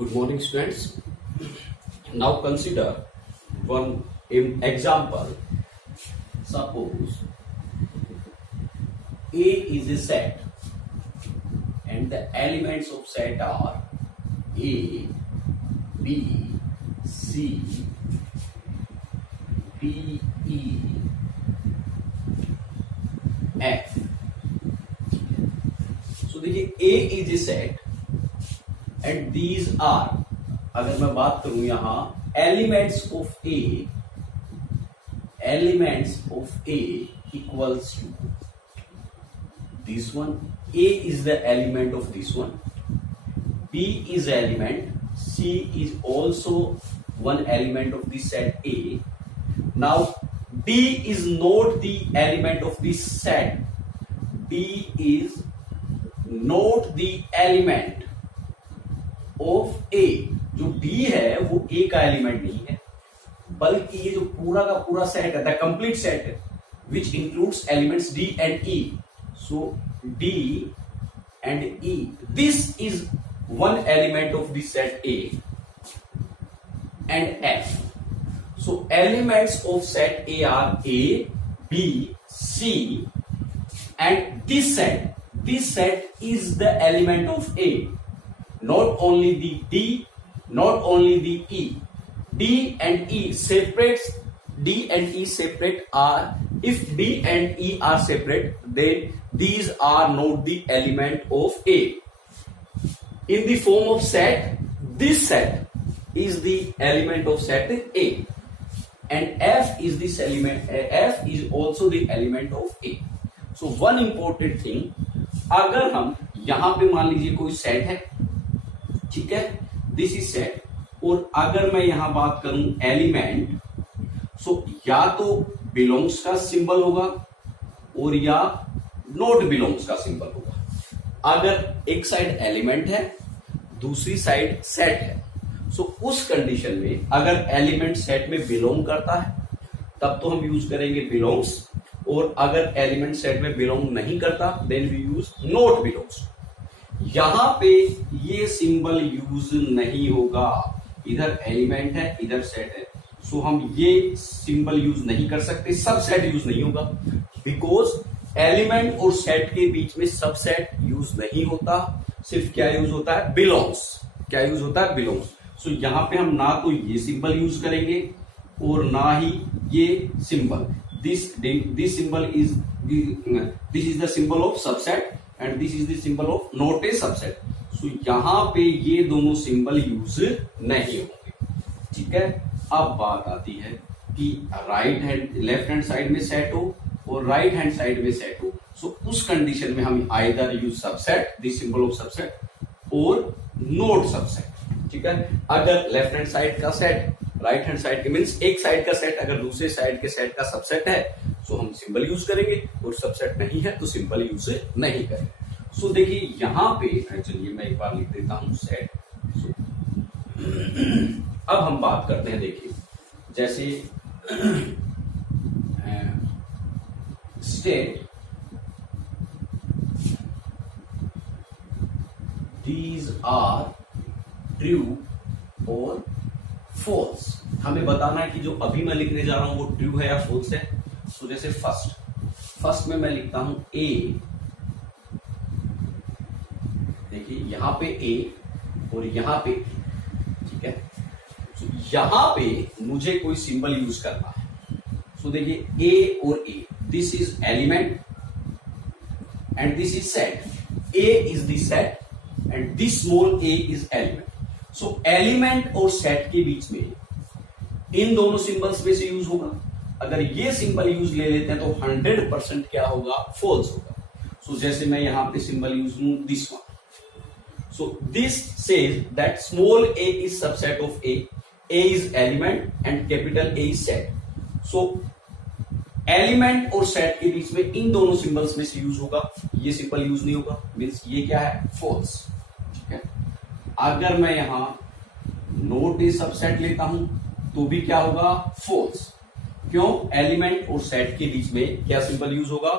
Good morning, students. Now consider one example. Suppose A is a set and the elements of set are A, B, C, D, E, F. So देखिए A is a set and these are, अगर मैं बात करूं यहां elements of A equals to this one. A is the element of this one, B is element, C is also one element of this set A. Now D is not the element of this set. D is not the element of A. जो D है वो ए का element नहीं है, बल्कि ये जो पूरा का पूरा सेट है, द कंप्लीट सेट है, which includes elements D and E. So D and E, this is one element of this set A and F. So elements of set A are A, B, C and this set is the element of A. Not only the D, not only the E. D and E separate are, if D and E are separate, then these are not the element of A. In the form of set, this set is the element of set A, and F is this element. F is also the element of A. So one important thing, अगर हम यहां पे मान लीजिए कोई set है, ठीक है, दिस इज सेट, और अगर मैं यहां बात करूं एलिमेंट, सो या तो बिलोंग्स का सिंबल होगा और या नॉट बिलोंग्स का सिंबल होगा. अगर एक साइड एलिमेंट है, दूसरी साइड सेट है, सो उस कंडीशन में अगर एलिमेंट सेट में बिलोंग करता है तब तो हम यूज करेंगे बिलोंग्स, और अगर एलिमेंट सेट में बिलोंग नहीं करता then we use not belongs. यहां पे ये सिंबल यूज नहीं होगा, इधर एलिमेंट है इधर सेट है, सो हम ये सिंबल यूज नहीं कर सकते, सब सेट यूज नहीं होगा, बिकॉज एलिमेंट और सेट के बीच में सब सेट यूज नहीं होता, सिर्फ क्या यूज होता है, बिलोंग्स. क्या यूज होता है, बिलोंग्स. सो यहां पे हम ना तो ये सिंबल यूज करेंगे और ना ही ये symbol. This symbol is this is the symbol of subset and this is the symbol of not a subset. So यहां पे ये दोनों सिंबल यूज नहीं होंगे. ठीक है, अब बात आती है कि लेफ्ट हैंड साइड में सेट हो और राइट हैंड साइड में सेट हो. सो उस कंडीशन में हम either use subset, this symbol of subset, और नॉट सबसेट. ठीक है, अगर लेफ्ट हैंड साइड का सेट राइट हैंड साइड के मीन्स एक साइड का सेट अगर दूसरे साइड के सेट का सबसेट है तो हम सिंबल यूज करेंगे, और सबसेट नहीं है तो सिंबल यूज नहीं करेंगे. सो देखिए यहां पे, चलिए मैं एक बार लिख देता हूं सेट. अब हम बात करते हैं, देखिए जैसे स्टेट दीज आर ट्रू और फॉल्स. हमें बताना है कि जो अभी मैं लिखने जा रहा हूं वो ट्रू है या फॉल्स है. तो जैसे फर्स्ट में मैं लिखता हूं ए, देखिए यहां पे ए और यहां पे, ठीक है, तो यहां पे मुझे कोई सिंबल यूज करना है. सो देखिए ए और A, this is element and this is set. A is the set and this small A is element. So element और सेट के बीच में इन दोनों सिंबल्स में से यूज होगा. अगर ये सिंबल यूज ले लेते हैं तो 100% क्या होगा, फॉल्स होगा. सो जैसे मैं यहां पे सिंबल यूज लूं this one. So this says that small A is subset of A is element and capital A is set. So element और सेट के बीच में इन दोनों सिंबल्स में से यूज होगा, ये सिंबल यूज नहीं होगा, मीन्स ये क्या है, फॉल्स. ठीक है, अगर मैं यहां नॉट ए सबसेट लेता हूं तो भी क्या होगा, फॉल्स. क्यों, एलिमेंट और सेट के बीच में क्या सिंबल यूज होगा,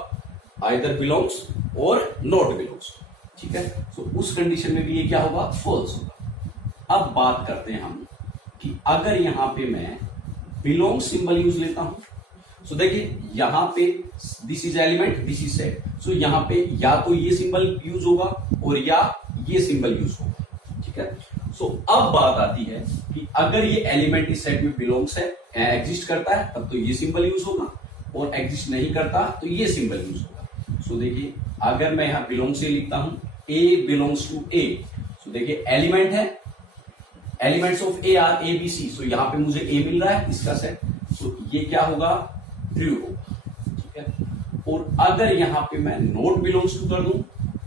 आइदर बिलोंग्स और नॉट बिलोंग्स. ठीक है, सो उस कंडीशन में भी ये क्या होगा, फॉल्स होगा. अब बात करते हैं हम कि अगर यहां पे मैं बिलोंग सिंबल यूज लेता हूं, सो देखिए यहां पे this is element, this is set, so यहां पे या तो ये सिंबल यूज होगा और या ये सिंबल यूज होगा, ठीक है। सो अब बात आती है कि अगर ये एलिमेंट इस सेट में बिलोंग्स है, एग्जिस्ट करता है, तब तो ये सिंबल यूज होगा, और एग्जिस्ट नहीं करता तो ये सिंबल यूज होगा। सो देखिए अगर मैं यहां बिलोंग से लिखता हूं ए बिलोंग्स टू ए, सो देखिए एलिमेंट है, elements of A are A B C, so यहां पे मुझे ए मिल रहा है इसका सेट, सो ये क्या होगा, ट्रू होगा, ठीक है। और अगर यहां पे मैं नॉट बिलोंग्स टू कर दूं,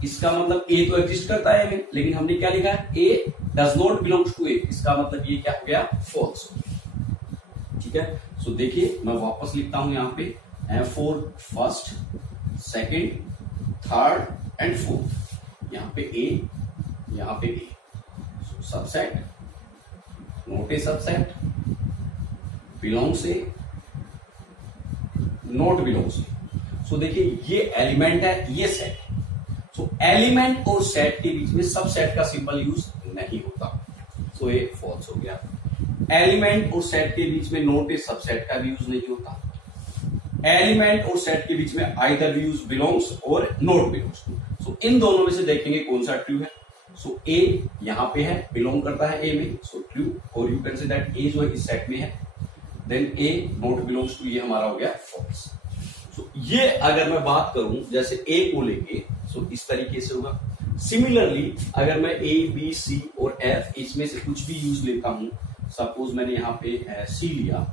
इसका मतलब ए तो एग्जिस्ट करता है लेकिन हमने क्या लिखा है, ए डज नॉट बिलोंग्स टू ए, इसका मतलब ये क्या हो गया, फॉल्स, ठीक है। सो देखिए मैं वापस लिखता हूं यहां पे for first, second, third and fourth, यहां पे ए, यहां पे A, subset, not a subset, belongs, not belongs. So देखिए ये एलिमेंट है, ये सेट है। सो एलिमेंट और सेट के बीच में सबसेट का सिंबल यूज नहीं होता, सो ये फॉल्स हो गया। एलिमेंट और सेट के बीच में नॉट ए सबसेट का भी यूज नहीं होता। एलिमेंट और सेट के बीच में आइदर यूज बिलोंग्स और नॉट बिलोंग्स टू। सो इन दोनों में से देखेंगे कौन सा ट्रू है। सो ए यहां पे है, बिलोंग करता है ए में, सो ट्रू, और you can say that A जो है इस सेट में है, then A not belongs to, ये हमारा हो गया फॉल्स। सो ये अगर मैं बात करूं जैसे ए को लेके, सो इस तरीके से होगा। सिमिलरली अगर मैं ए बी सी और एफ इसमें से कुछ भी यूज लेता हूं, सपोज मैंने यहां पे सी लिया,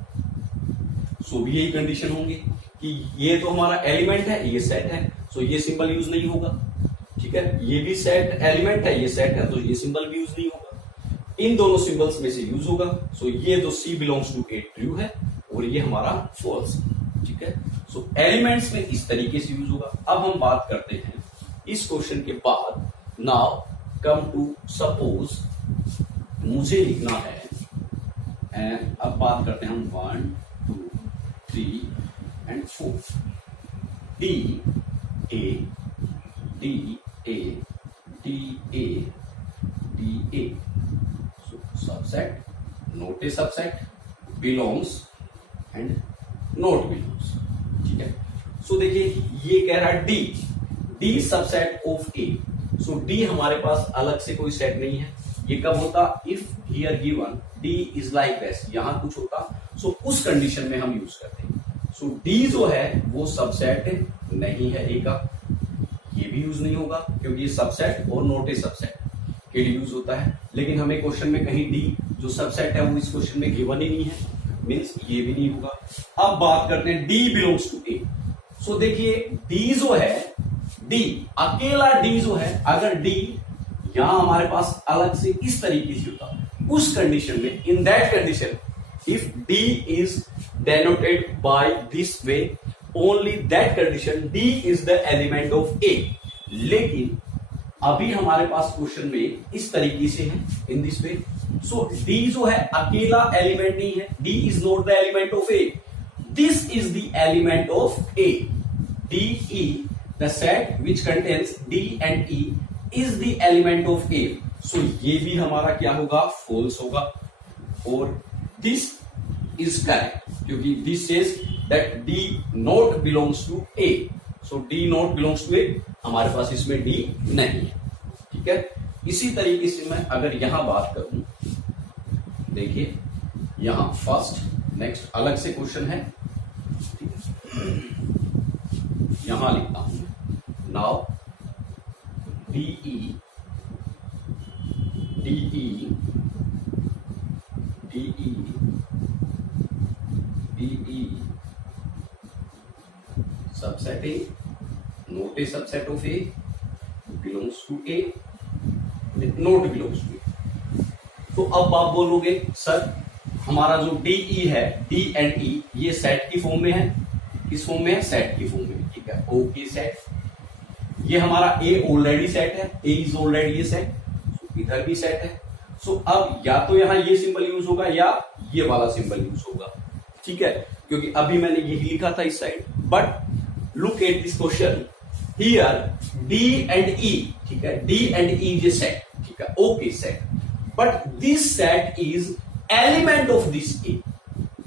सो भी यही कंडीशन होंगे कि ये तो हमारा एलिमेंट है, ये सेट है, सो ये सिंबल यूज नहीं होगा, ठीक है। ये भी सेट एलिमेंट है, ये सेट है, तो ये सिंबल भी यूज नहीं होगा। इन दोनों सिंबल्स में से यूज होगा। सो ये जो सी बिलोंग्स टू ए ट्रू है और ये हमारा फॉल्स, ठीक है। सो एलिमेंट्स में इस तरीके से यूज होगा। अब हम बात करते हैं इस क्वेश्चन के बाद, नाउ कम टू सपोज मुझे लिखना है, अब बात करते हैं हम 1 2 3 and 4, D A D A D A D A, subset, not a subset, belongs and not belongs, ठीक है। सो देखिए ये कह रहा है D subset of A. So D हमारे पास अलग से कोई सेट नहीं है, ये कब होता, if here given D is like this, यहां कुछ होता, सो उस कंडीशन में हम यूज करते हैं। सो डी जो है वो सबसेट नहीं है ए का, ये भी यूज नहीं होगा क्योंकि ये सबसेट और नॉट ए सबसेट के लिए यूज होता है। लेकिन हमें क्वेश्चन में कहीं डी जो सबसेट है वो इस क्वेश्चन में गिवन ही नहीं है, मींस ये भी नहीं होगा। अब बात करते हैं डी बिलोंग्स टू ए। सो देखिए डी जो है, डी अकेला डी जो है, अगर डी यहां हमारे पास अलग से इस तरीके से होता, उस कंडीशन में, in that condition if D is denoted by this way, only that condition D is the element of A. लेकिन अभी हमारे पास क्वेश्चन में इस तरीके से है, in this way, so D जो है अकेला एलिमेंट नहीं है, D is not the element of A, this is the element of A. D E the set which contains D and E is the element of A. सो ये भी हमारा क्या होगा, फॉल्स होगा, और दिस इज करेक्ट क्योंकि this says that D not belongs to A. So D not belongs to A, हमारे पास इसमें डी नहीं है, ठीक है। इसी तरीके से मैं अगर यहां बात करूं, देखिए यहां फर्स्ट, नेक्स्ट अलग से क्वेश्चन है, यहां लिखता हूं now D E D E D E D E subset A, not a subset of A, belongs to A, not belongs to A. तो अब आप बोलोगे सर हमारा जो डीई है, डी एंड ई, ये सेट की फॉर्म में है, किस फॉर्म में है, सेट की फॉर्म में, ठीक है। ओके सेट, ये हमारा ए ऑलरेडी सेट है, ए इज ऑलरेडी ये सेट, इधर भी सेट है। सो अब या तो यहां ये सिंबल यूज होगा या ये वाला सिंबल यूज होगा, ठीक है, क्योंकि अभी मैंने यही लिखा था इस side. But look at this question here, D and E, ठीक है, डी एंड ई ये सेट, ठीक है, okay set. but this set is element of this A.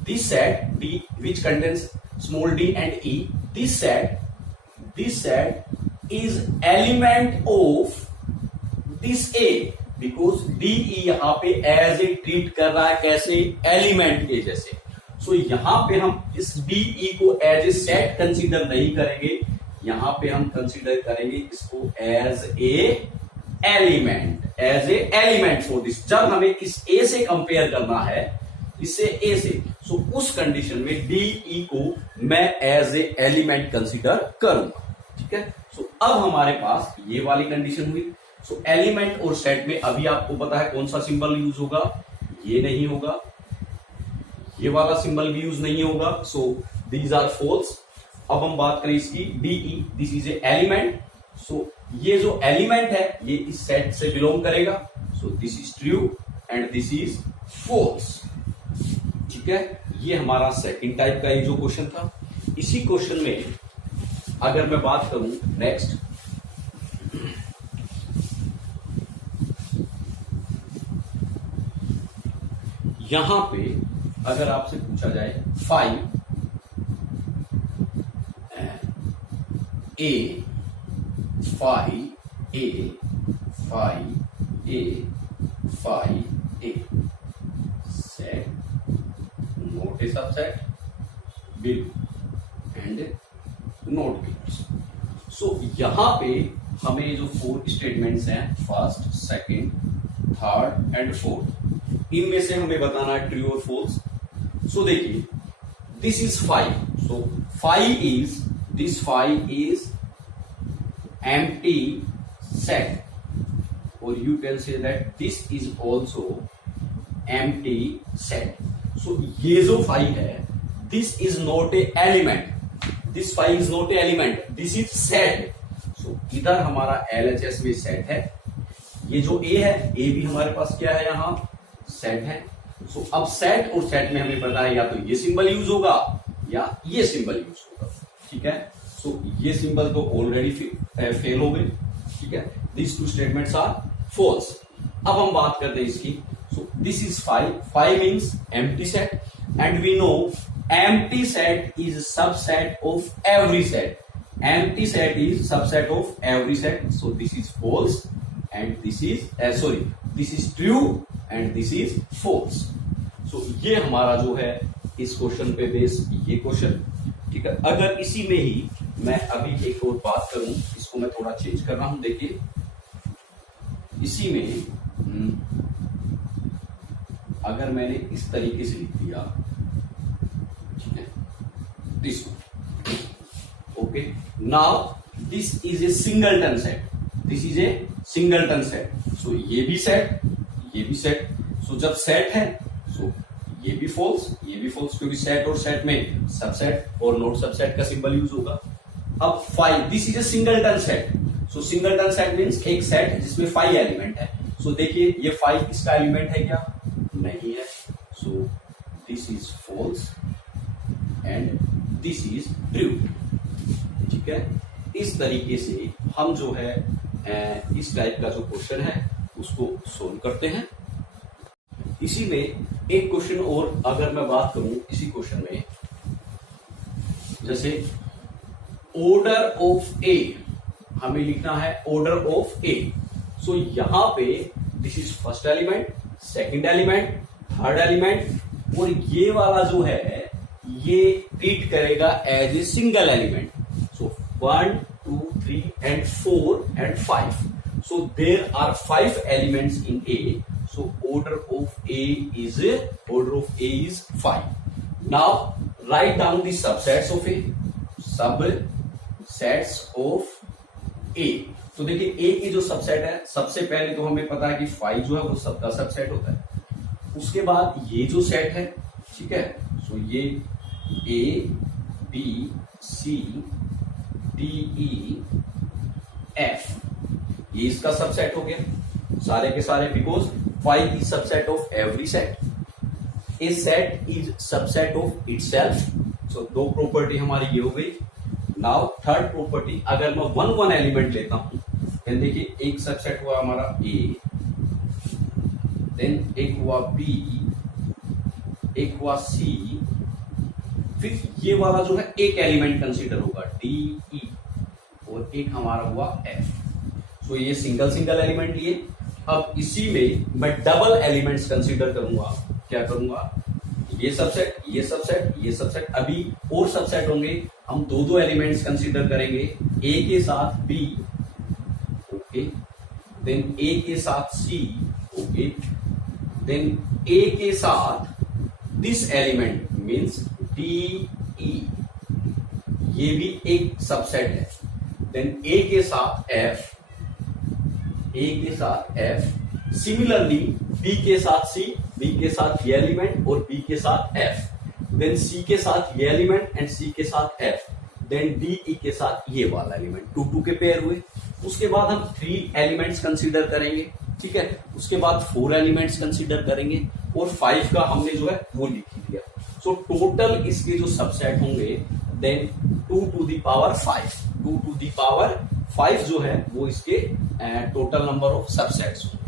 This set D, which contains small d and E, this set is element of this A, because D E यहां पे as a treat कर रहा है, कैसे, element के जैसे. सो यहां पे हम इस डी ई को एज ए सेट कंसीडर नहीं करेंगे, यहां पे हम कंसीडर करेंगे इसको as a element for this. जब हमें इस ए से कंपेयर करना है, इससे ए से, सो उस कंडीशन में डी ई को मैं एज ए एलिमेंट कंसीडर करूंगा. ठीक है. सो अब हमारे पास ये वाली कंडीशन हुई. सो एलिमेंट और सेट में अभी आपको पता है कौन सा सिंबल यूज होगा, ये नहीं होगा, ये वाला सिंबल भी यूज नहीं होगा. So these are false. अब हम बात करें इसकी D E, this is a element. So ये जो एलिमेंट है ये इस सेट से बिलोंग करेगा. So this is true and this is false. ठीक है. ये हमारा सेकंड टाइप का ये जो क्वेश्चन था. इसी क्वेश्चन में अगर मैं बात करूं नेक्स्ट, यहां पे अगर आपसे पूछा जाए 5 A 5A set not a subset will and not will. सो यहां पे हमें जो 4 स्टेटमेंट्स हैं, first, second, third and fourth, इनमें से हमें बताना है ट्रू और फॉल्स. सो देखिए, this is 5. So 5 is empty set, or you can say that this is also empty set. So ये जो 5 है, this is not a element. This 5 is not a element. This is set. So इधर हमारा LHS में set है. ये जो A है, A भी हमारे पास क्या है, यहाँ सेट है. सो अब सेट और सेट में हमें पता है या तो ये सिंबल यूज होगा या ये सिंबल यूज होगा. ठीक है. सो ये सिंबल तो ऑलरेडी फेल हो गए. ठीक है. This two statements are false. अब हम बात करते हैं इसकी. So this is 5 means empty set, and we know empty set is subset of every set. Empty set is subset of every set. So this is false and this is true and this is false. सो ये हमारा जो है इस question पे base ये question. ठीक है. अगर इसी में ही मैं अभी एक और बात करूं, इसको मैं थोड़ा चेंज कर रहा हूं. देखिए, इसी में अगर मैंने इस तरीके से लिख दिया, ठीक है, this okay. Now this is a singleton set. This is a singleton set. So ये भी सेट, ये भी सेट. सो जब सेट है, सो ये भी फॉल्स, ये भी फॉल्स, क्योंकि सेट और सेट में सबसेट और नॉट सबसेट का सिंबल यूज होगा. अब 5, this is a singleton set. So singleton set means एक सेट जिसमें 5 एलिमेंट है. सो देखिए, ये 5 इसका एलिमेंट है क्या, नहीं है. So this is false and this is true. ठीक है. इस तरीके से हम जो है इस टाइप का जो क्वेश्चन है उसको सोल्व करते हैं. इसी में एक क्वेश्चन और अगर मैं बात करूं, इसी क्वेश्चन में जैसे ऑर्डर ऑफ ए हमें लिखना है, ऑर्डर ऑफ ए. सो यहां पे this is first element, second element, third element, और ये वाला जो है ये ट्रीट करेगा as a single element. So 1 2 3 and 4 and 5. So there are 5 elements in A. So order of A is 5. Now write down the subsets of A. Subsets of A. तो देखिए, A की जो सबसेट है, सबसे पहले तो हमें पता है कि 5 जो है वो सबका सबसेट होता है. उसके बाद ये जो सेट है, ठीक है, सो ये A B C D E F, ये इसका सबसेट हो गया सारे के सारे, because 5 is subset of every set. A set is subset of itself. So 2 property हमारी ये हो गई. नाउ थर्ड प्रॉपर्टी, अगर मैं 1 एलिमेंट लेता हूं, देखिए एक सबसेट हुआ हमारा ए, देन एक हुआ बी, एक हुआ सी, फिर ये वाला जो है एक एलिमेंट कंसीडर होगा डी ई, और एक हमारा हुआ एफ। सो ये सिंगल सिंगल एलिमेंट लिए। अब इसी में मैं डबल एलिमेंट्स कंसीडर करूंगा। क्या करूंगा, ये सबसेट, ये सबसेट, ये सबसेट, अभी और सबसेट होंगे, हम दो दो एलिमेंट्स कंसीडर करेंगे, ए के साथ बी, ओके, देन ए के साथ सी, ओके, देन ए के साथ this element means D E, ये भी एक सबसेट है, देन ए के साथ एफ, ए के साथ एफ, सिमिलरली बी के साथ सी, बी के साथ ये एलिमेंट और बी के साथ एफ, देन सी के साथ ये एलिमेंट एंड सी के साथ एफ, देन डी ई के साथ ये वाला एलिमेंट, 2 2 के पेयर हुए। उसके बाद हम 3 एलिमेंट्स कंसीडर करेंगे, ठीक है, उसके बाद 4 एलिमेंट्स कंसीडर करेंगे, और 5 का हमने जो है वो लिख दिया। सो टोटल इसके जो सबसेट होंगे then 2 to the power 5, 2 to the power 5 जो है वो इसके टोटल नंबर ऑफ सबसेट्स होंगे।